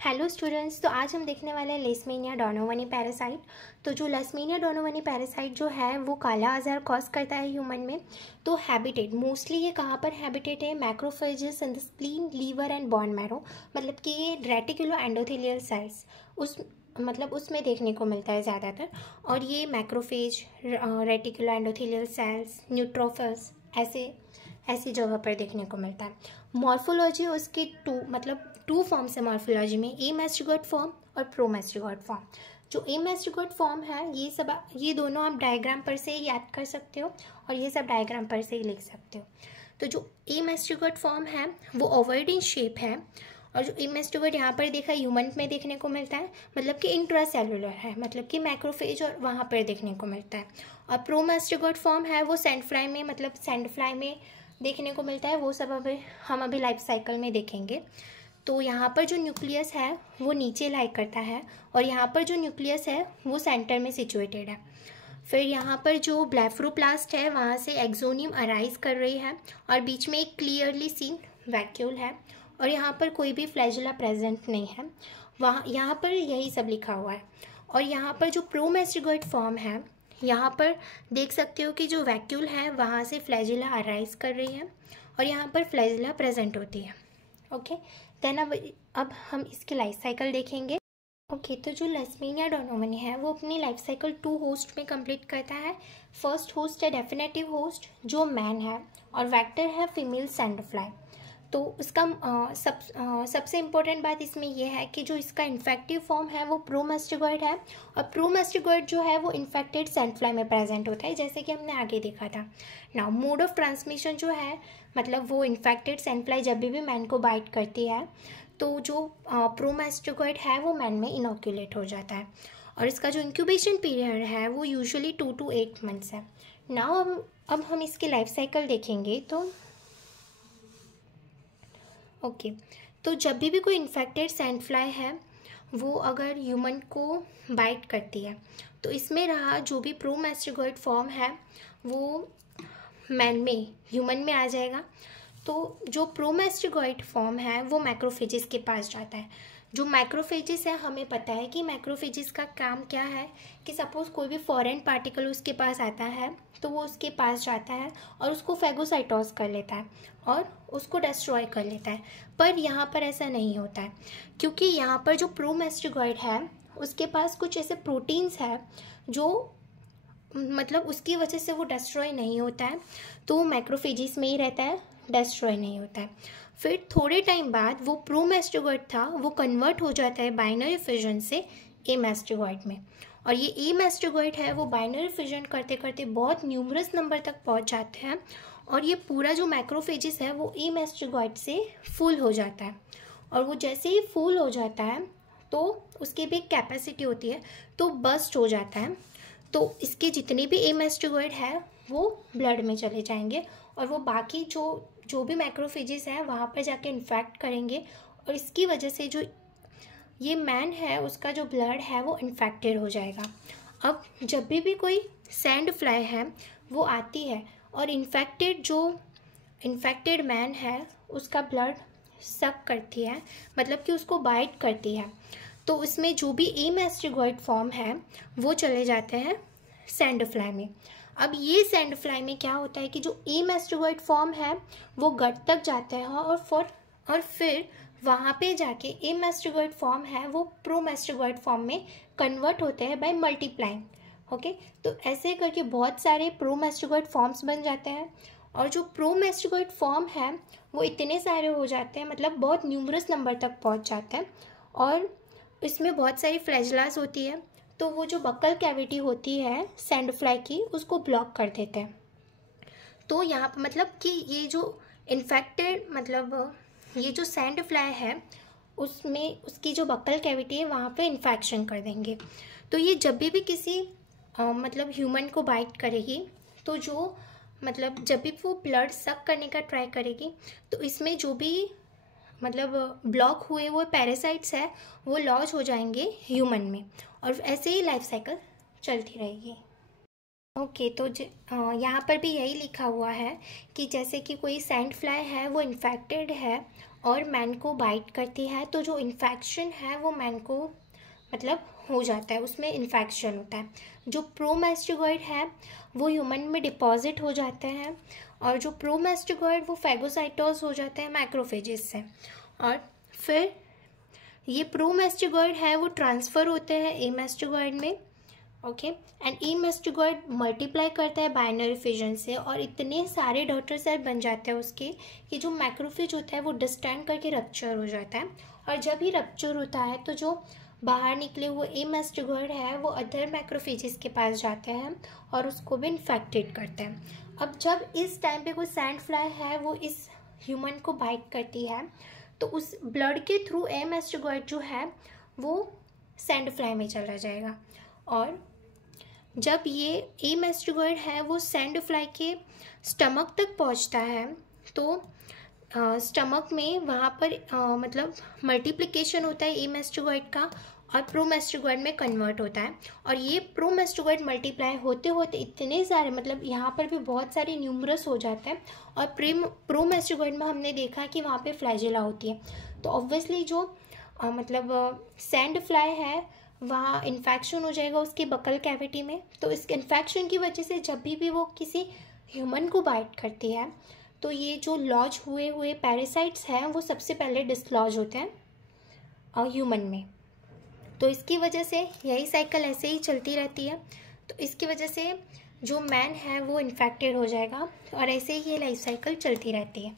Hello students, तो आज हम देखने वाले हैं लेशमेनिया डोनोवनी पैरासाइट। तो जो लेशमेनिया डोनोवनी पैरासाइट जो है वो काला आजार कॉज करता है ह्यूमन में। तो हैबिटेट मोस्टली ये कहाँ पर हैबिटेट है? Macrophages in the spleen, liver and bone marrow. मतलब कि ये रेटिकुलो एंडोथेलियल सेल्स उसमें देखने को मिलता है ज़्यादातर। और ये macrophage, reticulo endothelial cells, neutrophils ऐसी जगह पर देखने को मिलता है। मॉर्फोलॉजी उसकी टू फॉर्म्स है मॉर्फोलॉजी में, एमास्टिगोइड फॉर्म और प्रोमास्टिगोइड फॉर्म। जो एमास्टिगोइड फॉर्म है ये दोनों आप डायग्राम पर से ही याद कर सकते हो और ये सब डायग्राम पर से ही लिख सकते हो। तो जो एमास्टिगोइड फॉर्म है वो ओवॉइड इन शेप है। और जो एमास्टिगोइड यहाँ पर देखा ह्यूमन में देखने को मिलता है, मतलब कि इंट्रासेलुलर है, मतलब कि मैक्रोफेज और वहाँ पर देखने को मिलता है। और प्रोमास्टिगोइड फॉर्म है वो सैंडफ्लाई में देखने को मिलता है। वो सब हम अभी लाइफ साइकिल में देखेंगे। तो यहाँ पर जो न्यूक्लियस है वो नीचे लाई करता है और यहाँ पर जो न्यूक्लियस है वो सेंटर में सिचुएटेड है। फिर यहाँ पर जो ब्लेफरोप्लास्ट है वहाँ से एक्सोनियम अराइज कर रही है और बीच में एक क्लियरली सीन वैक्यूल है और यहाँ पर कोई भी फ्लैजुला प्रेजेंट नहीं है। यहाँ पर यही सब लिखा हुआ है। और यहाँ पर जो प्रोमास्टिगोइड फॉर्म है यहाँ पर देख सकते हो कि जो वैक्यूल है वहाँ से फ्लैजुला अराइज कर रही है और यहाँ पर फ्लैजुला प्रेजेंट होती है। ओके, देन अब हम इसकी लाइफ साइकिल देखेंगे। ओके, तो जो लेशमेनिया डोनोवनी है वो अपनी लाइफ साइकिल 2 होस्ट में कंप्लीट करता है। फर्स्ट होस्ट है डेफिनेटिव होस्ट जो मैन है और वेक्टर है फीमेल सैंडफ्लाई। तो इसका सबसे इम्पोर्टेंट बात इसमें यह है कि जो इसका इन्फेक्टिव फॉर्म है वो प्रोमास्टिगोइड है और प्रोमास्टिगोइड जो है वो इन्फेक्टेड सैंडफ्लाई में प्रेजेंट होता है, जैसे कि हमने आगे देखा था। नाउ मोड ऑफ ट्रांसमिशन जो है, मतलब वो इन्फेक्टेड सैंडफ्लाई जब भी मैन को बाइट करती है तो जो प्रोमास्टिगोइड है वो मैन में इनोक्यूलेट हो जाता है। और इसका जो इंक्यूबेशन पीरियड है वो यूजुअली 2 to 8 मंथ्स है। नाउ अब हम इसकी लाइफ साइकिल देखेंगे। तो ओके, तो जब भी कोई इन्फेक्टेड सैंडफ्लाई है वो अगर ह्यूमन को बाइट करती है तो इसमें रहा जो भी प्रोमास्टिगोइड फॉर्म है वो ह्यूमन में आ जाएगा। तो जो प्रोमास्टिगोइड फॉर्म है वो मैक्रोफेजेस के पास जाता है। जो मैक्रोफेजेस है, हमें पता है कि मैक्रोफेजेस का काम क्या है कि सपोज़ कोई भी फॉरेन पार्टिकल उसके पास आता है तो वो उसके पास जाता है और उसको फैगोसाइटोस कर लेता है और उसको डिस्ट्रॉय कर लेता है। पर यहाँ पर ऐसा नहीं होता है क्योंकि यहाँ पर जो प्रोमास्टिगोइड है उसके पास कुछ ऐसे प्रोटीन्स है जो मतलब उसकी वजह से वो डिस्ट्रॉय नहीं होता है, तो वो मैक्रोफेजेस में ही रहता है, डिस्ट्रॉय नहीं होता है। फिर थोड़े टाइम बाद वो प्रोमास्टिगोइड था वो कन्वर्ट हो जाता है बाइनरी फिजन से एमास्टिगोइड में। और ये एमास्टिगोइड है वो बाइनरी फिजन करते करते बहुत न्यूमरस नंबर तक पहुंच जाते हैं और ये पूरा जो मैक्रोफेजेस है वो एमास्टिगोइड से फुल हो जाता है। और वो जैसे ही फुल हो जाता है तो उसकी भी एक कैपेसिटी होती है, तो बस्ट हो जाता है। तो इसके जितने भी एमास्टिगोइड है वो ब्लड में चले जाएंगे और वो बाकी जो भी मैक्रोफेजेस हैं वहाँ पर जाके इन्फेक्ट करेंगे और इसकी वजह से जो ये मैन है उसका जो ब्लड है वो इन्फेक्टेड हो जाएगा। अब जब भी कोई सैंड फ्लाई है वो आती है और इन्फेक्टेड मैन है उसका ब्लड सक करती है, मतलब कि उसको बाइट करती है, तो उसमें जो भी एमास्टिगोइड फॉर्म है वो चले जाते हैं सैंडफ्लाई में। अब ये सैंडफ्लाई में क्या होता है कि जो एमास्टिगोइड फॉर्म है वो गट तक जाता है और फिर वहाँ पे जाके एमास्टिगोइड फॉर्म है वो प्रोमास्टिगोइड फॉर्म में कन्वर्ट होते हैं बाय मल्टीप्लाइंग। ओके, तो ऐसे करके बहुत सारे प्रोमास्टिगोइड फॉर्म्स बन जाते हैं और जो प्रोमास्टिगोइड फॉर्म है वो इतने सारे हो जाते हैं, मतलब बहुत न्यूमरस नंबर तक पहुँच जाते हैं और इसमें बहुत सारी फ्लैजुलास होती है, तो वो जो बक्कल कैविटी होती है सैंडफ्लाई की उसको ब्लॉक कर देते हैं। तो यहाँ पर मतलब कि ये जो ये जो सैंडफ्लाई है उसमें उसकी जो बक्कल कैविटी है वहाँ पे इन्फेक्शन कर देंगे। तो ये जब भी किसी ह्यूमन को बाइट करेगी तो जब भी वो ब्लड सक करने का ट्राई करेगी तो इसमें जो भी ब्लॉक हुए वो पैरासाइट्स है वो लॉन्च हो जाएंगे ह्यूमन में और ऐसे ही लाइफ साइकिल चलती रहेगी। ओके, तो यहाँ पर भी यही लिखा हुआ है कि जैसे कि कोई सैंड फ्लाई है वो इन्फेक्टेड है और मैन को बाइट करती है, तो जो इन्फेक्शन है वो मैन को मतलब हो जाता है, उसमें इन्फेक्शन होता है। जो प्रोमास्टिगॉइड है वो ह्यूमन में डिपॉजिट हो जाते हैं, और जो प्रोमास्टिगॉइड वो फैगोसाइटोस हो जाते हैं मैक्रोफेजेस से, और फिर ये प्रोमास्टिगॉइड है वो ट्रांसफ़र होते हैं एमास्टिगॉइड में। ओके, एंड एमास्टिगॉइड मल्टीप्लाई करता है बाइनरी फिजन से, और इतने सारे डॉटर सेल बन जाते हैं उसके कि जो मैक्रोफेज होता है वो डिस्टेंड करके रप्चर हो जाता है। और जब ही रप्चर होता है तो जो बाहर निकले हुए एमास्टिगॉइड है वो अदर मैक्रोफेजेस के पास जाते हैं और उसको भी इन्फेक्टेड करते हैं। अब जब इस टाइम पे कोई सैंड फ्लाई है वो इस ह्यूमन को बाइट करती है, तो उस ब्लड के थ्रू एमास्टिगॉइड जो है वो सैंड फ्लाई में चला जाएगा, और जब ये एमास्टिगॉइड है वो सैंड फ्लाई के स्टमक तक पहुंचता है, तो स्टमक में वहाँ पर मतलब मल्टीप्लिकेशन होता है एमास्टिगॉइड का, और प्रोमास्टिगॉइड में कन्वर्ट होता है। और ये प्रोमास्टिगॉइड मल्टीप्लाई होते होते इतने सारे, मतलब यहाँ पर भी बहुत सारे न्यूमरस हो जाते हैं, और प्रोमास्टिगॉइड में हमने देखा कि वहाँ पे फ्लैजेला होती है। तो ऑब्वियसली जो मतलब सैंड फ्लाई है वहाँ इन्फेक्शन हो जाएगा उसके बकल कैविटी में। तो इस इन्फेक्शन की वजह से जब भी वो किसी ह्यूमन को बाइट करती है, तो ये जो लॉज हुए हुए पैरासाइट्स हैं वो सबसे पहले डिसलॉज होते हैं ह्यूमन में। तो इसकी वजह से यही साइकिल ऐसे ही चलती रहती है। तो इसकी वजह से जो मैन है वो इन्फेक्टेड हो जाएगा, और ऐसे ही ये लाइफ साइकिल चलती रहती है।